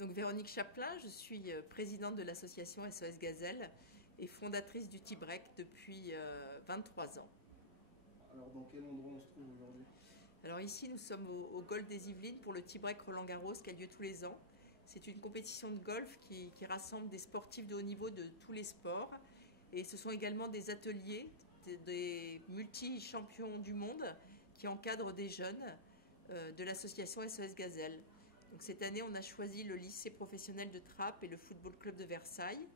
Donc Véronique Chaplin, je suis présidente de l'association SOS Gazelle et fondatrice du T-Break depuis 23 ans. Alors, dans quel endroit on se trouve aujourd'hui? Alors ici, nous sommes au golf des Yvelines pour le T-Break Roland-Garros qui a lieu tous les ans. C'est une compétition de golf qui rassemble des sportifs de haut niveau de tous les sports. Et ce sont également des ateliers, des multi-champions du monde qui encadrent des jeunes de l'association SOS Gazelle. Donc cette année, on a choisi le lycée professionnel de Trappes et le football club de Versailles.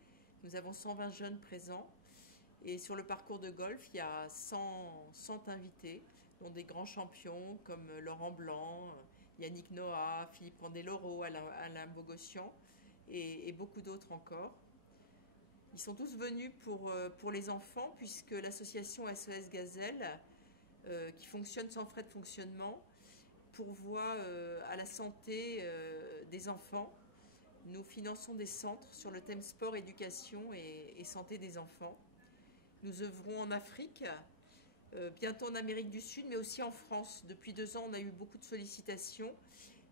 Nous avons 120 jeunes présents. Et sur le parcours de golf, il y a 100 invités, dont des grands champions comme Laurent Blanc, Yannick Noah, Philippe Candeloro, Alain Bogossian et beaucoup d'autres encore. Ils sont tous venus pour les enfants, puisque l'association SOS Gazelle, qui fonctionne sans frais de fonctionnement, pourvoit à la santé des enfants. Nous finançons des centres sur le thème sport, éducation et santé des enfants. Nous œuvrons en Afrique, bientôt en Amérique du Sud, mais aussi en France. Depuis 2 ans, on a eu beaucoup de sollicitations.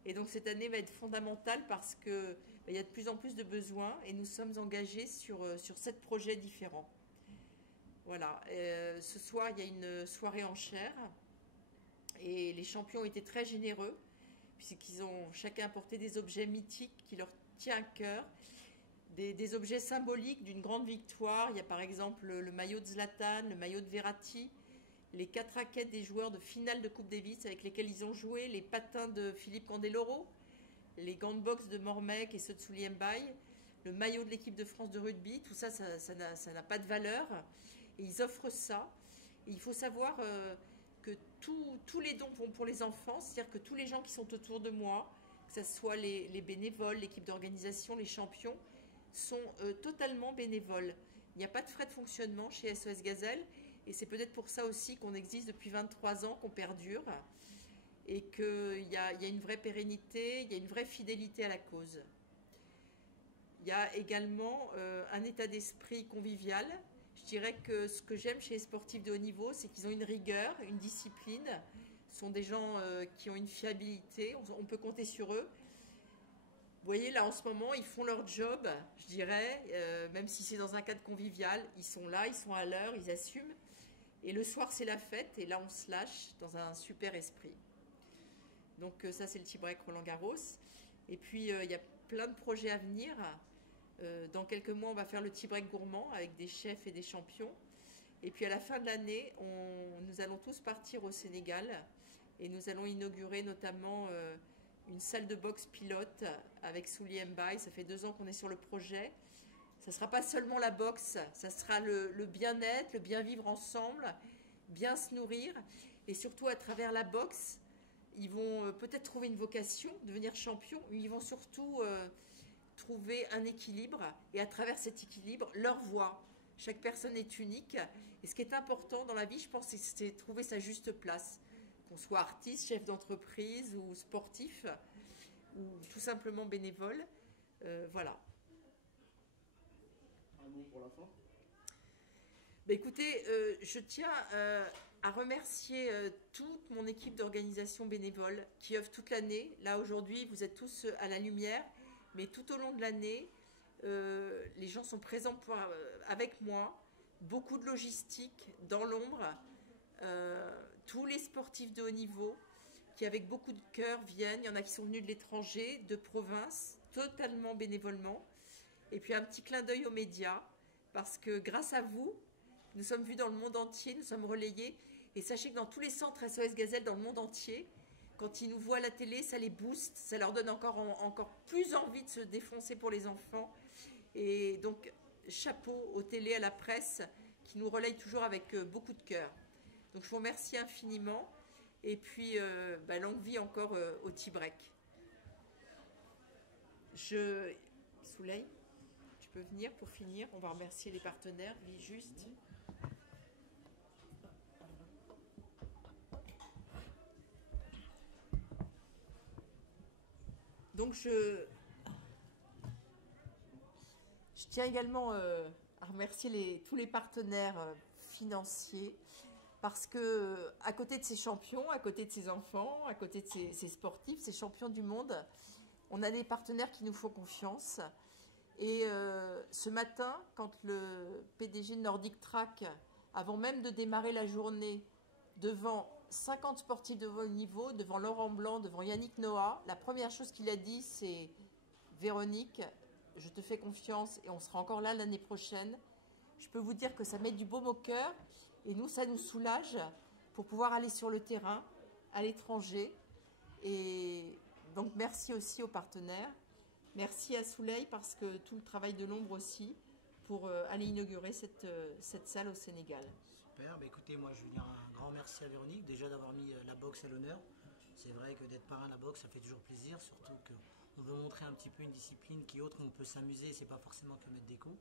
Et donc cette année va être fondamentale parce qu'il y a de plus en plus de besoins et nous sommes engagés sur 7 projets différents. Voilà. Ce soir, il y a une soirée enchère et les champions ont été très généreux puisqu'ils ont chacun apporté des objets mythiques qui leur tiennent à cœur. Des objets symboliques d'une grande victoire. Il y a par exemple le maillot de Zlatan, le maillot de Verratti, les 4 raquettes des joueurs de finale de Coupe Davis avec lesquels ils ont joué, les patins de Philippe Candeloro, les gants de boxe de Mormec et ceux de Soulier Mbaye, le maillot de l'équipe de France de rugby. Tout ça, ça n'a pas de valeur. Et ils offrent ça. Et il faut savoir que tous les dons vont pour les enfants, c'est-à-dire que tous les gens qui sont autour de moi, que ce soit les bénévoles, l'équipe d'organisation, les champions, sont totalement bénévoles. Il n'y a pas de frais de fonctionnement chez SOS Gazelle et c'est peut-être pour ça aussi qu'on existe depuis 23 ans, qu'on perdure et qu'il y a une vraie pérennité, il y a une vraie fidélité à la cause. Il y a également un état d'esprit convivial. Je dirais que ce que j'aime chez les sportifs de haut niveau, c'est qu'ils ont une rigueur, une discipline. Ce sont des gens qui ont une fiabilité, on peut compter sur eux. Vous voyez, là, en ce moment, ils font leur job, je dirais, même si c'est dans un cadre convivial. Ils sont là, ils sont à l'heure, ils assument. Et le soir, c'est la fête, et là, on se lâche dans un super esprit. Donc ça, c'est le T-Break Roland-Garros. Et puis, il y a plein de projets à venir. Dans quelques mois, on va faire le T-Break gourmand avec des chefs et des champions. Et puis, à la fin de l'année, nous allons tous partir au Sénégal. Et nous allons inaugurer notamment une salle de boxe pilote avec Soulier Mbaye. Ça fait 2 ans qu'on est sur le projet. Ça ne sera pas seulement la boxe, ça sera le bien-être, le bien vivre ensemble, bien se nourrir. Et surtout à travers la boxe, ils vont peut-être trouver une vocation, devenir champions, mais ils vont surtout trouver un équilibre. Et à travers cet équilibre, leur voix. Chaque personne est unique. Et ce qui est important dans la vie, je pense, c'est trouver sa juste place. Qu'on soit artiste, chef d'entreprise ou sportif, ou tout simplement bénévole. Voilà. Un mot pour la fin? Écoutez, je tiens à remercier toute mon équipe d'organisation bénévole qui œuvre toute l'année. Là, aujourd'hui, vous êtes tous à la lumière, mais tout au long de l'année, les gens sont présents avec moi. Beaucoup de logistique dans l'ombre. Tous les sportifs de haut niveau qui, avec beaucoup de cœur, viennent. Il y en a qui sont venus de l'étranger, de province, totalement bénévolement. Et puis un petit clin d'œil aux médias, parce que grâce à vous, nous sommes vus dans le monde entier, nous sommes relayés. Et sachez que dans tous les centres SOS Gazelle dans le monde entier, quand ils nous voient à la télé, ça les booste, ça leur donne encore plus envie de se défoncer pour les enfants. Et donc, chapeau aux télés, à la presse, qui nous relayent toujours avec beaucoup de cœur. Donc je vous remercie infiniment. Et puis, longue vie encore au T-Break. Souley, tu peux venir pour finir. On va remercier les partenaires. Vie juste. Donc je tiens également à remercier tous les partenaires financiers. Parce que à côté de ces champions, à côté de ces enfants, à côté de ces sportifs, ces champions du monde, On a des partenaires qui nous font confiance. Et ce matin, quand le PDG de Nordic Track, avant même de démarrer la journée, devant 50 sportifs de haut niveau, devant Laurent Blanc, devant Yannick Noah, la première chose qu'il a dit, c'est « Véronique, je te fais confiance et on sera encore là l'année prochaine ». Je peux vous dire que ça met du baume au cœur et nous, ça nous soulage pour pouvoir aller sur le terrain, à l'étranger. Et donc, merci aussi aux partenaires. Merci à Souley parce que tout le travail de l'ombre aussi pour aller inaugurer cette salle au Sénégal. Super, bah écoutez, moi je veux dire un grand merci à Véronique déjà d'avoir mis la boxe à l'honneur. C'est vrai que d'être parrain de la boxe, ça fait toujours plaisir, surtout qu'on veut montrer un petit peu une discipline qui autre, on peut s'amuser, c'est pas forcément que mettre des coups.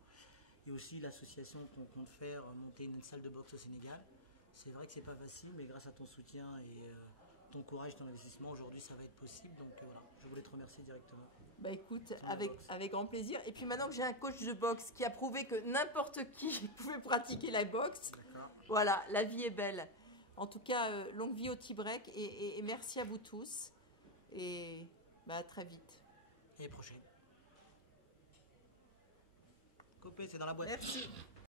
Et aussi l'association qu'on compte faire, monter une salle de boxe au Sénégal. C'est vrai que c'est pas facile, mais grâce à ton soutien et ton courage, ton investissement, aujourd'hui ça va être possible. Donc voilà, je voulais te remercier directement. Bah écoute, avec grand plaisir. Et puis maintenant que j'ai un coach de boxe qui a prouvé que n'importe qui pouvait pratiquer la boxe, voilà, la vie est belle. En tout cas, longue vie au T-Break et merci à vous tous. Et bah, à très vite. Et prochaine. Copé, c'est dans la boîte. Merci.